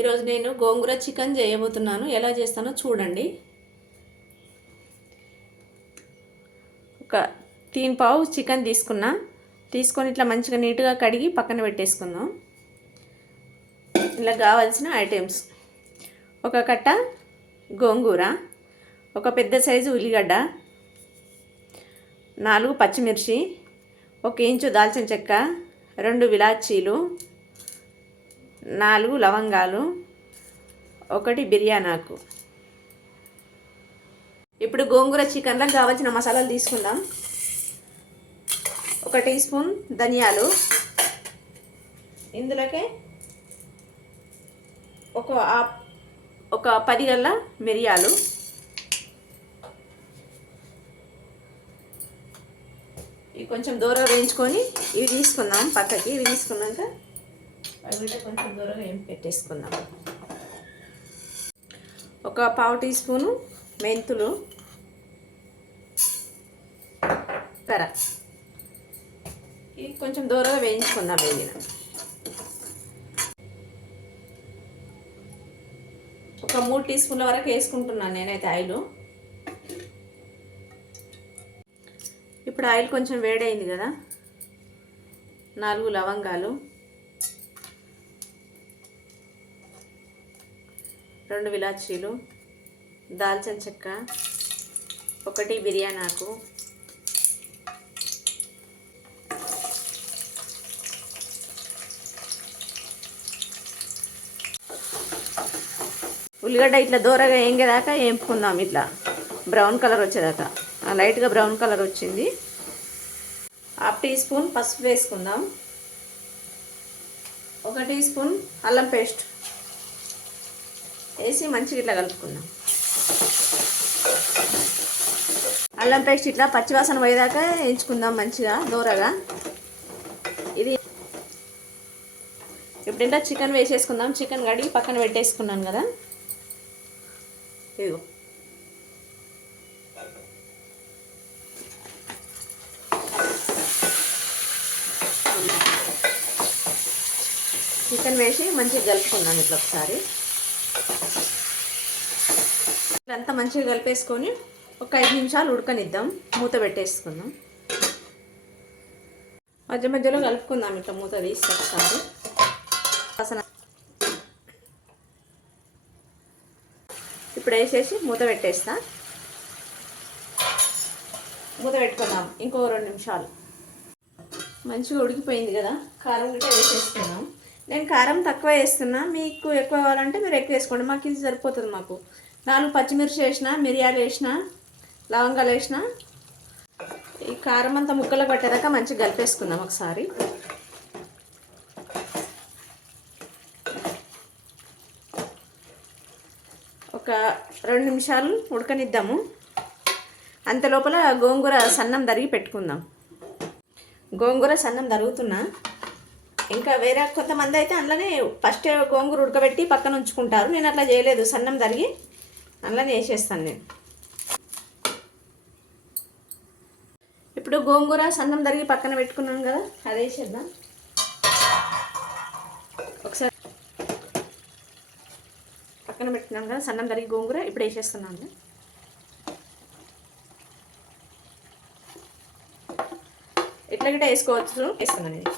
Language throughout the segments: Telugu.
ఈరోజు నేను గోంగూర చికెన్ చేయబోతున్నాను. ఎలా చేస్తానో చూడండి. ఒక 3 పావు చికెన్ తీసుకొని ఇట్లా మంచిగా నీట్గా కడిగి పక్కన పెట్టేసుకుందాం. ఇలా కావాల్సిన ఐటమ్స్: ఒక కట్ట గోంగూర, ఒక పెద్ద సైజు ఉల్లిగడ్డ, 4 పచ్చిమిర్చి, 1 ఇంచు దాల్చిన చెక్క, 2 ఇలాచీలు, 4 లవంగాలు, 1 బిర్యానీ ఆకు. ఇప్పుడు గోంగూర చికెన్లో కావాల్సిన మసాలాలు తీసుకుందాం. 1 టీ స్పూన్ ధనియాలు, ఇందులోకే ఒక 10 గల్ల మిరియాలు, ఇవి కొంచెం దూరంగా వేయించుకొని ఇవి తీసుకుందాం పక్కకి. ఇవి తీసుకున్నాక అవి కొంచెం దూరంగా పెట్టేసుకుందాం. ఒక పావు టీ స్పూను మెంతులు, ఇవి కొంచెం దూరంగా వేయించుకుందాం. వేగిన ఒక 3 టీ స్పూన్ల వరకు వేసుకుంటున్నాను నేనైతే ఆయిల్. ఇప్పుడు ఆయిల్ కొంచెం వేడైంది కదా, 4 లవంగాలు, 2 ఇలాచీలు, దాల్చిన చెక్క, 1 బిర్యానీ ఆకు, ఉల్లిగడ్డ ఇట్లా దూరగా ఏంగేదాకా వేపుకుందాం. ఇట్లా బ్రౌన్ కలర్ వచ్చేదాకా. లైట్గా బ్రౌన్ కలర్ వచ్చింది. 1/2 టీ స్పూన్ పసుపు వేసుకుందాం. 1 టీ స్పూన్ అల్లం పేస్ట్ వేసి మంచిగా ఇట్లా కలుపుకుందాం. అల్లం పేస్ట్ ఇట్లా పచ్చివాసన పోయేదాకా వేయించుకుందాం మంచిగా దూరగా. ఇది ఇప్పుడు ఇంట్లో చికెన్ వేసేసుకుందాం. చికెన్ కడిగి పక్కన పెట్టేసుకున్నాను కదా. ఇదిగో చికెన్ వేసి మంచిగా కలుపుకుందాం. ఇట్లా ఒకసారి అంతా మంచిగా కలిపేసుకొని ఒక 5 నిమిషాలు ఉడకనిద్దాం. మూత పెట్టేసుకుందాం. మధ్య మధ్యలో కలుపుకుందాం. ఇట్లా మూత తీసి ఒకసారి ఇప్పుడు వేసేసి మూత పెట్టేస్తా. మూత పెట్టుకుందాం ఇంకో 2 నిమిషాలు. మంచిగా ఉడికిపోయింది కదా. కారం గిట్ట వేసేసుకుందాం. నేను కారం తక్కువ వేస్తున్నా, మీకు ఎక్కువ కావాలంటే మీరు ఎక్కువ వేసుకోండి. మాకు ఇది సరిపోతుంది. మాకు 4 పచ్చిమిర్చి వేసిన, మిరియాలు వేసిన, లవంగాలు వేసిన. ఈ కారం అంతా ముక్కలు పట్టేదాకా మంచిగా కలిపేసుకుందాం ఒకసారి. ఒక 2 నిమిషాలు ఉడకనిద్దాము. అంత లోపల గోంగూర సన్నం తరిగి పెట్టుకుందాం. గోంగూర సన్నం తరుగుతున్నా. ఇంకా వేరే కొంతమంది అయితే అందులోనే ఫస్ట్ గోంగూర ఉడకబెట్టి పక్కన ఉంచుకుంటారు. నేను అట్లా చేయలేదు. సన్నం తరిగి అందులోనే వేసేస్తాను నేను. ఇప్పుడు గోంగూర సన్నం తరిగి పక్కన పెట్టుకున్నాను కదా, అది వేసేద్దాం ఒకసారి. పక్కన పెట్టుకున్నాను కదా సన్నం తరిగి గోంగూర, ఇప్పుడు వేసేస్తున్నాను. ఇట్లా గిట్ట వేసుకోవచ్చు. వేస్తున్నాను నేను.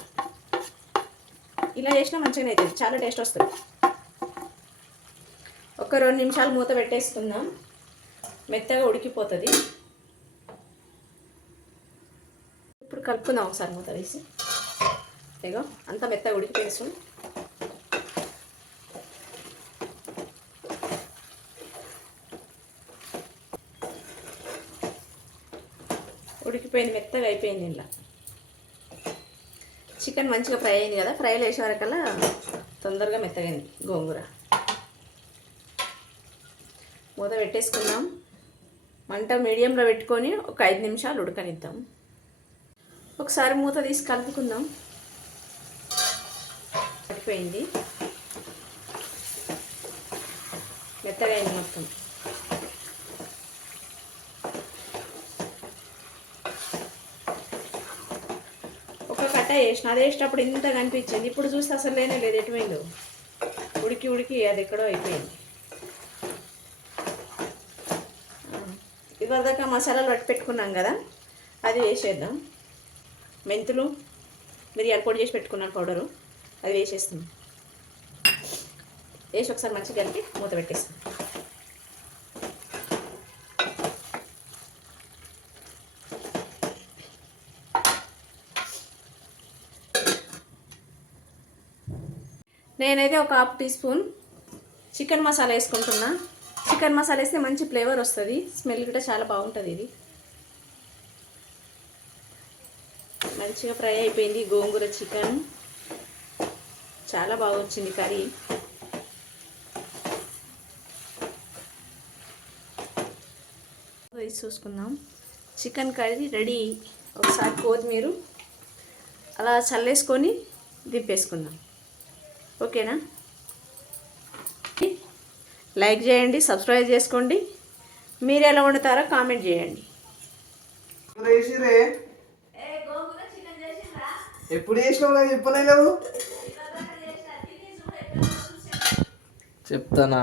ఇలా చేసినా మంచిగానే అవుతుంది, చాలా టేస్ట్ వస్తుంది. ఒక 2 నిమిషాలు మూత పెట్టేసుకుందాం. మెత్తగా ఉడికిపోతుంది. ఇప్పుడు కలుపుకుందాం ఒకసారి మూత తీసి. ఇగో అంతా మెత్తగా ఉడికిపోయేసి ఉడికిపోయింది, మెత్తగా అయిపోయింది. ఇలా చికెన్ మంచిగా ఫ్రై అయింది కదా. ఫ్రైలో వేసే వరకల్లా తొందరగా మెత్తగైంది గోంగూర. మూత పెట్టేసుకుందాం. మంట మీడియంలో పెట్టుకొని ఒక 5 నిమిషాలు ఉడకనిద్దాం. ఒకసారి మూత తీసి కలుపుకుందాం. పడిపోయింది, మెత్తగా అయింది మొత్తం. ఒక కట్ట వేసిన, అది వేసేటప్పుడు ఇంత కనిపించింది. ఇప్పుడు చూస్తే అసలు లేనే లేదు, ఎటువైందో. ఉడికి ఉడికి అది ఎక్కడో అయిపోయింది. ఇవాళ దాకా మసాలాలు పట్టి పెట్టుకున్నాం కదా, అది వేసేద్దాం. మెంతులు, మిరియాల పొడి చేసి పెట్టుకున్నాం పౌడరు, అది వేసేస్తున్నాం. వేసి ఒకసారి మంచిగా కలిపి మూత పెట్టేస్తాం. నేనైతే ఒక 1/2 టీ స్పూన్ చికెన్ మసాలా వేసుకుంటున్నా. చికెన్ మసాలా వేస్తే మంచి ఫ్లేవర్ వస్తుంది, స్మెల్ కూడా చాలా బాగుంటుంది. ఇది మంచిగా ఫ్రై అయిపోయింది. గోంగూర చికెన్ చాలా బాగా వచ్చింది కర్రీ. వేసి చూసుకుందాం. Chicken curry ready. ఒకసారి కొత్తిమీర అలా చల్లేసుకొని దింపేసుకుందాం. ఓకేనా? లైక్ చేయండి, సబ్స్క్రైబ్ చేసుకోండి. మీరు ఎలా వండుతారో కామెంట్ చేయండి. ఎప్పుడు చేసినావు చెప్పలేవు. చెప్తానా?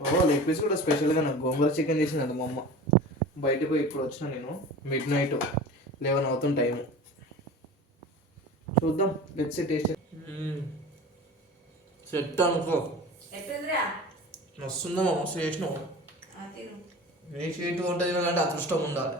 ఓ లెగ్ పీస్ కూడా స్పెషల్గా నాకు గోంగూర చికెన్ చేసిందంట మా అమ్మ. బయటకు పోయి ఇప్పుడు వచ్చిన నేను. మిడ్ నైట్ 11 అవుతుంది టైము. చూద్దాం, లెట్స్ టేస్ట్. సెట్ అనుకో. వస్తుందో మస్తు చేసినావు. ఏ చేటు వంట తినాలంటే అదృష్టం ఉండాలి.